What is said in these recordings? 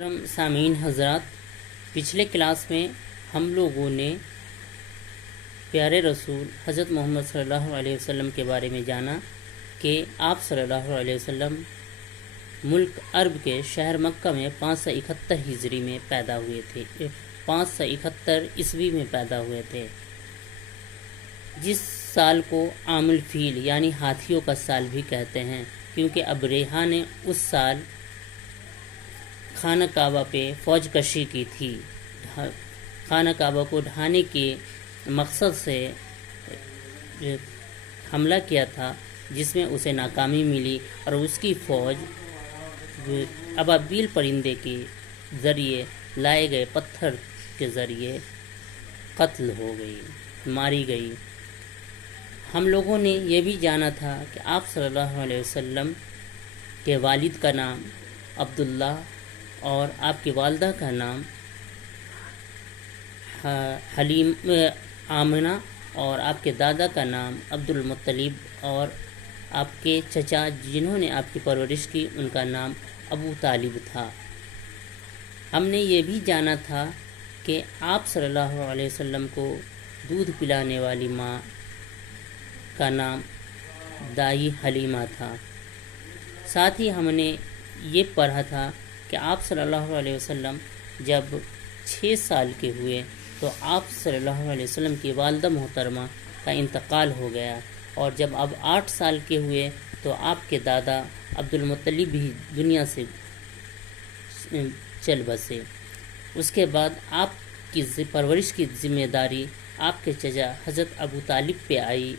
محترم سامعین حضرات، پچھلے کلاس میں ہم لوگوں نے پیارے رسول حضرت محمد صلی اللہ علیہ وسلم کے بارے میں جانا کہ آپ صلی اللہ علیہ وسلم ملک عرب کے شہر مکہ میں 571 ہجری میں پیدا ہوئے تھے، 571 عیسوی میں پیدا ہوئے تھے، جس سال کو عام الفیل یعنی ہاتھیوں کا سال بھی کہتے ہیں، کیونکہ ابریحہ نے اس سال خانہ کعبہ پہ فوج کشی کی تھی، خانہ کعبہ کو ڈھانے کے مقصد سے حملہ کیا تھا، جس میں اسے ناکامی ملی اور اس کی فوج ابابیل پرندے کے ذریعے لائے گئے پتھر کے ذریعے قتل ہو گئی، ماری گئی۔ ہم لوگوں نے یہ بھی جانا تھا کہ آپ صلی اللہ علیہ وسلم کے والد کا نام عبداللہ اور آپ کی والدہ کا نام حلیم آمنہ اور آپ کے دادا کا نام عبد المطلب اور آپ کے چچا جنہوں نے آپ کی پرورش کی ان کا نام ابو طالب تھا۔ ہم نے یہ بھی جانا تھا کہ آپ صلی اللہ علیہ وسلم کو دودھ پلانے والی ماں کا نام دائی حلیمہ تھا۔ ساتھ ہی ہم نے یہ پڑھا تھا کہ آپ صلی اللہ علیہ وسلم جب 6 سال کے ہوئے تو آپ صلی اللہ علیہ وسلم کی والدہ محترمہ کا انتقال ہو گیا، اور جب اب 8 سال کے ہوئے تو آپ کے دادا عبد المطلب بھی دنیا سے چل بسے۔ اس کے بعد آپ کی پرورش کی ذمہ داری آپ کے چچا حضرت ابو طالب پہ آئی،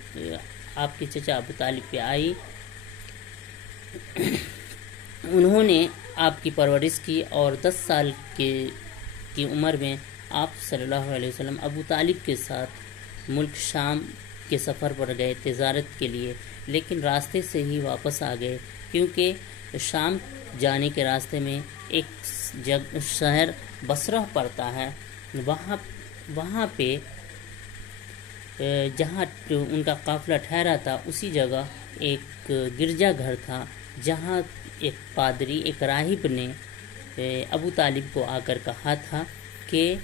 آپ کے چچا ابو طالب پہ آئی۔ انہوں نے آپ کی پرورش کی اور 10 سال کی عمر میں آپ صلی اللہ علیہ وسلم ابو طالب کے ساتھ ملک شام کے سفر پر گئے تجارت کے لیے، لیکن راستے سے ہی واپس آ گئے، کیونکہ شام جانے کے راستے میں ایک شہر بصرہ پڑتا ہے، وہاں پہ جہاں ان کا قافلہ ٹھہرا تھا اسی جگہ ایک گرجا گھر تھا، جہاں ایک پادری، ایک راہب نے ابو طالب کو آ کر کہا تھا کہ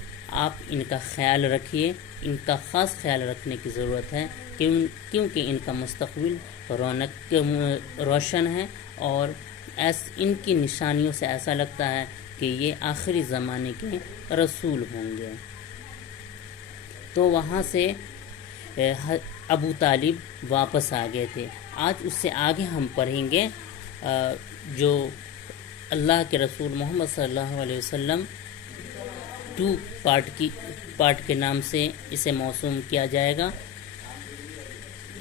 آپ ان کا خیال رکھیے، ان کا خاص خیال رکھنے کی ضرورت ہے، کیونکہ ان کا مستقبل روشن ہے اور ان کی نشانیوں سے ایسا لگتا ہے کہ یہ آخری زمانے کے رسول ہوں گے۔ تو وہاں سے ابو طالب واپس آ گئے تھے۔ آج اس سے آگے ہم پڑھیں گے جو اللہ کے رسول محمد صلی اللہ علیہ وسلم 2 پارٹ کے نام سے اسے موسوم کیا جائے گا۔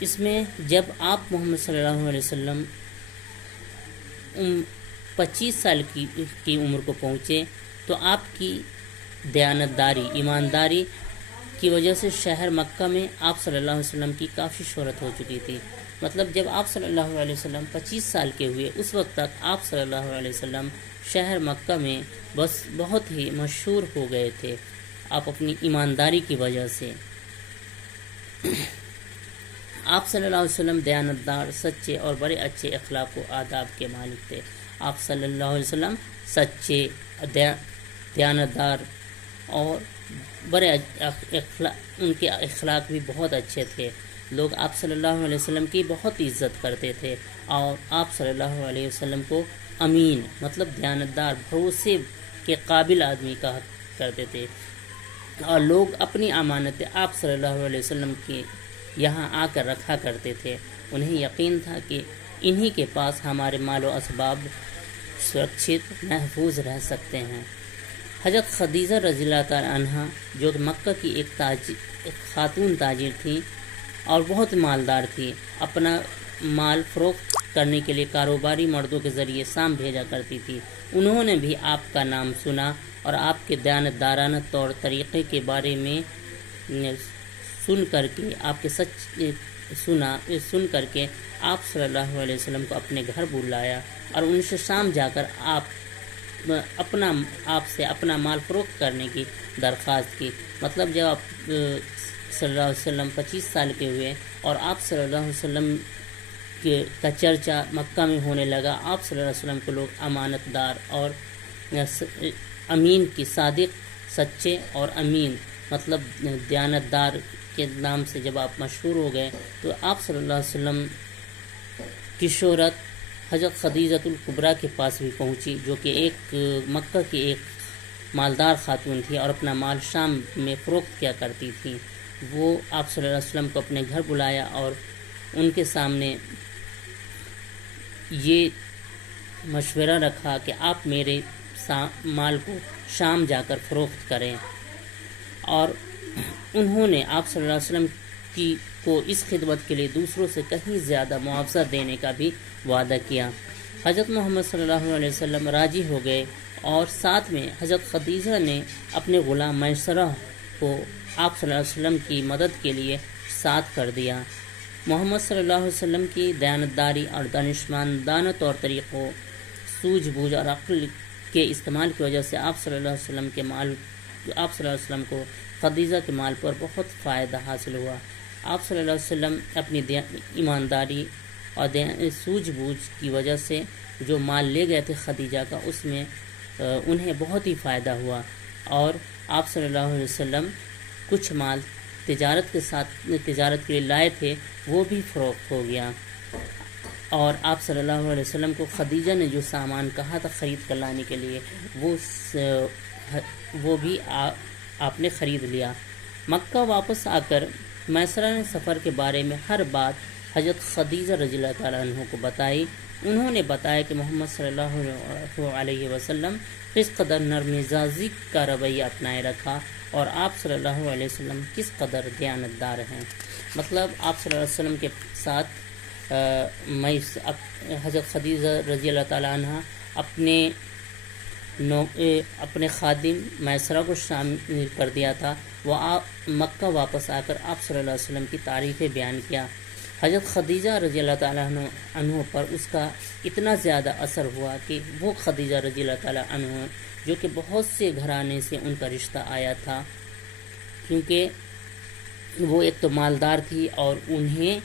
اس میں جب آپ محمد صلی اللہ علیہ وسلم 25 سال کی عمر کو پہنچے تو آپ کی دیانتداری، ایمانداری کی وجہ سے شہر مکہ میں آپ صلی اللہ علیہ وسلم کی کافی شہرت ہو چکی تھی۔ مطلب جب آپ صلی اللہ علیہ وسلم 25 سال کے ہوئے اس وقت تک آپ صلی اللہ علیہ وسلم شہر مکہ میں بس بہت ہی مشہور ہو گئے تھے، آپ اپنی ایمانداری کی وجہ سے۔ آپ صلی اللہ علیہ وسلم دیانتدار، سچے اور بڑے اچھے اخلاق و آداب کے مالک تھے۔ آپ صلی اللہ علیہ وسلم سچے، دیانتدار اور بڑے ان کے اخلاق بھی بہت اچھے تھے۔ لوگ آپ صلی اللہ علیہ وسلم کی بہت عزت کرتے تھے اور آپ صلی اللہ علیہ وسلم کو امین مطلب دیانتدار، بھروسے کے قابل آدمی کہا کرتے تھے، اور لوگ اپنی امانتیں آپ صلی اللہ علیہ وسلم کے یہاں آ کر رکھا کرتے تھے۔ انہیں یقین تھا کہ انہی کے پاس ہمارے مال و اسباب سرکشت محفوظ رہ سکتے ہیں۔ حضرت خدیجہ رضی اللہ تعالی عنہ جو کہ مکہ کی ایک خاتون تاجر تھیں اور بہت مالدار تھی، اپنا مال فروخت کرنے کے لیے کاروباری مردوں کے ذریعے شام بھیجا کرتی تھی۔ انہوں نے بھی آپ کا نام سنا اور آپ کے دیانتدارانہ طور طریقے کے بارے میں سن کر کے آپ صلی اللہ علیہ وسلم کو اپنے گھر بلایا اور ان سے شام جا کر آپ سے اپنا مال فروخت کرنے کی درخواست کی۔ مطلب جب آپ صلی اللہ علیہ وسلم 25 سال کے ہوئے اور آپ صلی اللہ علیہ وسلم کا چرچا مکہ میں ہونے لگا، آپ صلی اللہ علیہ وسلم کو لوگ امانت دار اور امین کی، صادق سچے اور امین مطلب دیانتدار کے نام سے جب آپ مشہور ہو گئے تو آپ صلی اللہ علیہ وسلم کی شہرت حضرت خدیجۃ الکبریٰ کے پاس بھی پہنچی، جو کہ ایک مکہ کی ایک مالدار خاتون تھی اور اپنا مال شام میں فروخت کیا کرتی تھی۔ وہ آپ صلی اللہ علیہ وسلم کو اپنے گھر بلایا اور ان کے سامنے یہ مشورہ رکھا کہ آپ میرے مال کو شام جا کر فروخت کریں، اور انہوں نے آپ صلی اللہ علیہ وسلم کو اس خدمت کے لیے دوسروں سے کہیں زیادہ معاوضہ دینے کا بھی وعدہ کیا۔ حضرت محمد صلی اللہ علیہ وسلم راضی ہو گئے، اور ساتھ میں حضرت خدیجہ نے اپنے غلام میسرہ کو آپ صلی اللہ علیہ وسلم کی مدد کے لیے ساتھ کر دیا۔ محمد صلی اللہ علیہ وسلم کی دیانتداری اور دانشمندانہ طور طریقوں، سوجھ بوجھ اور عقل کے استعمال کی وجہ سے آپ صلی اللہ علیہ وسلم کو خدیجہ کے مال پر بہت فائدہ حاصل ہوا۔ آپ صلی اللہ علیہ وسلم اپنی ایمانداری اور سوجھ بوجھ کی وجہ سے جو مال لے گئے تھے خدیجہ کا، اس میں انہیں بہت ہی فائدہ ہوا، اور آپ صلی اللہ علیہ وسلم کچھ مال تجارت کے لیے لائے تھے، وہ بھی فروخت ہو گیا، اور آپ صلی اللہ علیہ وسلم کو خدیجہ نے جو سامان کہا تھا خرید کر لانے کے لیے وہ بھی آپ نے خرید لیا۔ مکہ واپس آ کر میسرہ نے سفر کے بارے میں ہر بات حضرت خدیجہ رضی اللہ تعالیٰ عنہ کو بتائی۔ انہوں نے بتایا کہ محمد صلی اللہ علیہ وسلم کس قدر نرم مزاجی کا رویہ اپنائے رکھا، اور آپ صلی اللہ علیہ وسلم کس قدر دیانتدار ہیں۔ مطلب آپ صلی اللہ علیہ وسلم کے ساتھ حضرت خدیجہ رضی اللہ تعالیٰ عنہ اپنے خادم میسرہ کو شامل کر دیا تھا۔ وہ مکہ واپس آ کر آپ صلی اللہ علیہ وسلم کی تعریفیں بیان کیا۔ حضرت خدیجہ رضی اللہ تعالیٰ عنہ پر اس کا اتنا زیادہ اثر ہوا کہ وہ خدیجہ رضی اللہ تعالیٰ عنہ جو کہ بہت سے گھرانے سے ان کا رشتہ آیا تھا، کیونکہ وہ ایک تو مالدار تھی اور انہیں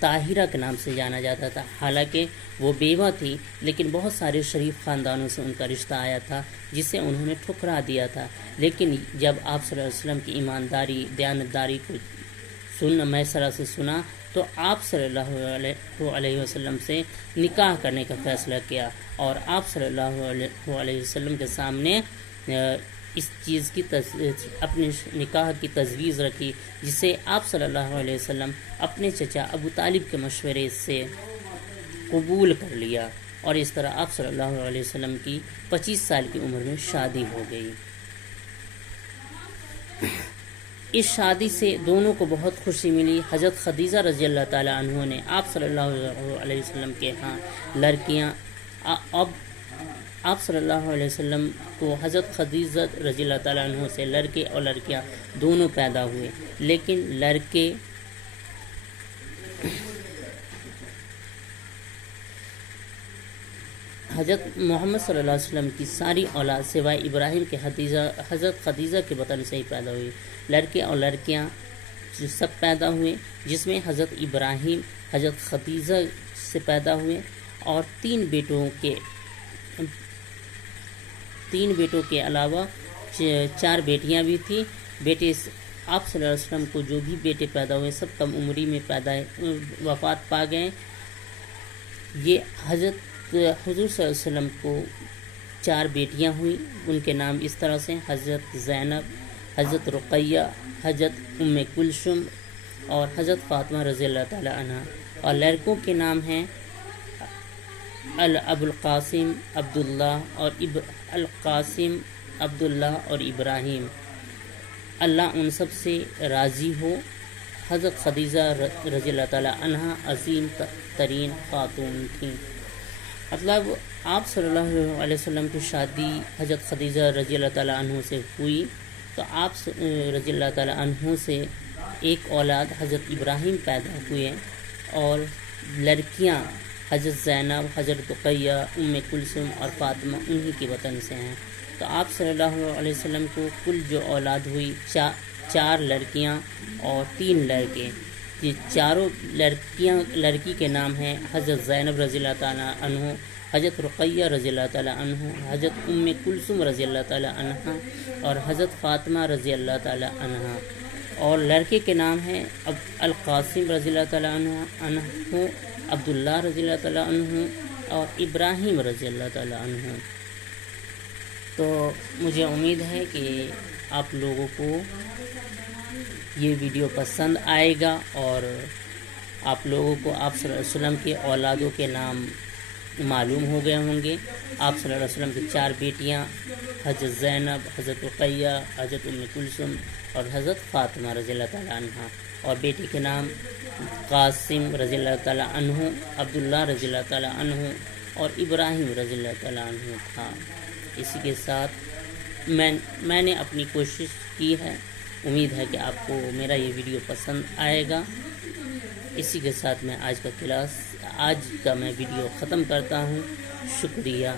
طاہرہ کے نام سے جانا جاتا تھا، حالانکہ وہ بیوہ تھی، لیکن بہت سارے شریف خاندانوں سے ان کا رشتہ آیا تھا جسے انہوں نے ٹھکرا دیا تھا۔ لیکن جب آپ صلی اللہ علیہ وسلم کی ایمانداری دیانتداری کو میسرہ سے سنا تو آپ صلی اللہ علیہ وسلم سے نکاح کرنے کا فیصلہ کیا، اور آپ صلی اللہ علیہ وسلم کے سامنے اس چیز کی اپنے نکاح کی تجویز رکھی، جسے آپ صلی اللہ علیہ وسلم اپنے چچا ابو طالب کے مشورے سے قبول کر لیا، اور اس طرح آپ صلی اللہ علیہ وسلم کی 25 سال کی عمر میں شادی ہو گئی۔ اس شادی سے دونوں کو بہت خوشی ملی۔ حضرت خدیجہ رضی اللہ تعالیٰ عنہ نے آپ صلی اللہ علیہ وسلم کے ہاں لڑکیاں آپ صلی اللہ علیہ وسلم کو حضرت خدیجہ رضی اللہ تعالیٰ عنہ سے لڑکے اور لڑکیاں دونوں پیدا ہوئے، لیکن لڑکے حضرت محمد صلی اللہ علیہ وسلم کی ساری اولاد سوائے ابراہیم کے حضرت خدیجہ کے بطن سے ہی پیدا ہوئی۔ لڑکے اور لڑکیاں جو سب پیدا ہوئے، جس میں حضرت ابراہیم حضرت خدیجہ سے پیدا ہوئے، اور تین بیٹوں کے علاوہ 4 بیٹیاں بھی تھیں۔ بیٹے آپ صلی اللہ علیہ وسلم کو جو بھی بیٹے پیدا ہوئے سب کم عمری میں وفات پا گئے۔ یہ حضور صلی اللہ علیہ وسلم کو 4 بیٹیاں ہوئیں، ان کے نام اس طرح سے: حضرت زینب، حضرت رقیہ، حضرت ام کلثوم اور حضرت فاطمہ رضی اللہ تعالی عنہ، اور لڑکوں کے نام ہیں ابو القاسم، عبداللہ اور ابراہیم۔ اللہ ان سب سے راضی ہو۔ حضرت خدیجہ رضی اللہ تعالی عنہ عظیم ترین خاتون تھیں۔ مطلب آپ صلی اللہ علیہ وسلم کی شادی حضرت خدیجہ رضی اللہ تعالی عنہ سے ہوئی تو آپ رضی اللہ تعالی عنہ سے ایک اولاد حضرت ابراہیم پیدا ہوئے، اور لڑکیاں حضرت زینب، حضرت رقیہ، ام کلثوم اور فاطمہ انہی کی وطن سے ہیں۔ تو آپ صلی اللہ علیہ وسلم کو کل جو اولاد ہوئی 4 لڑکیاں اور 3 لڑکے۔ یہ چاروں لڑکی کے نام ہیں: حضرت زینب رضی اللہ تعالیٰ عنہ، حضرت رقیہ رضی اللہ تعالیٰ عنہ، حضرت ام کلثوم رضی اللہ تعالیٰ عنہ اور حضرت فاطمہ رضی اللہ تعالیٰ عنہ، اور لڑکے کے نام ہیں القاسم رضی اللہ تعالیٰ عنہ، عبداللہ رضی اللہ تعالیٰ عنہ اور ابراہیم رضی اللہ تعالیٰ عنہ۔ تو مجھے امید ہے کہ آپ لوگوں کو یہ ویڈیو پسند آئے گا اور آپ لوگوں کو آپ صلی اللہ علیہ وسلم کے اولادوں کے نام معلوم ہو گئے ہوں گے۔ آپ صلی اللہ علیہ وسلم کی 4 بیٹیاں حضرت زینب، حضرت رقیہ، حضرت ام کلثوم اور حضرت فاطمہ رضی اللہ تعالیٰ عنہ، اور بیٹی کے نام قاسم رضی اللہ تعالیٰ عنہ، عبداللہ رضی اللہ تعالیٰ عنہ اور ابراہیم رضی اللہ تعالیٰ عنہ تھا۔ اسی کے ساتھ میں نے اپنی کوشش کی ہے، امید ہے کہ آپ کو میرا یہ ویڈیو پسند آئے گا۔ اسی کے ساتھ میں آج کا میں ویڈیو ختم کرتا ہوں۔ شکریہ۔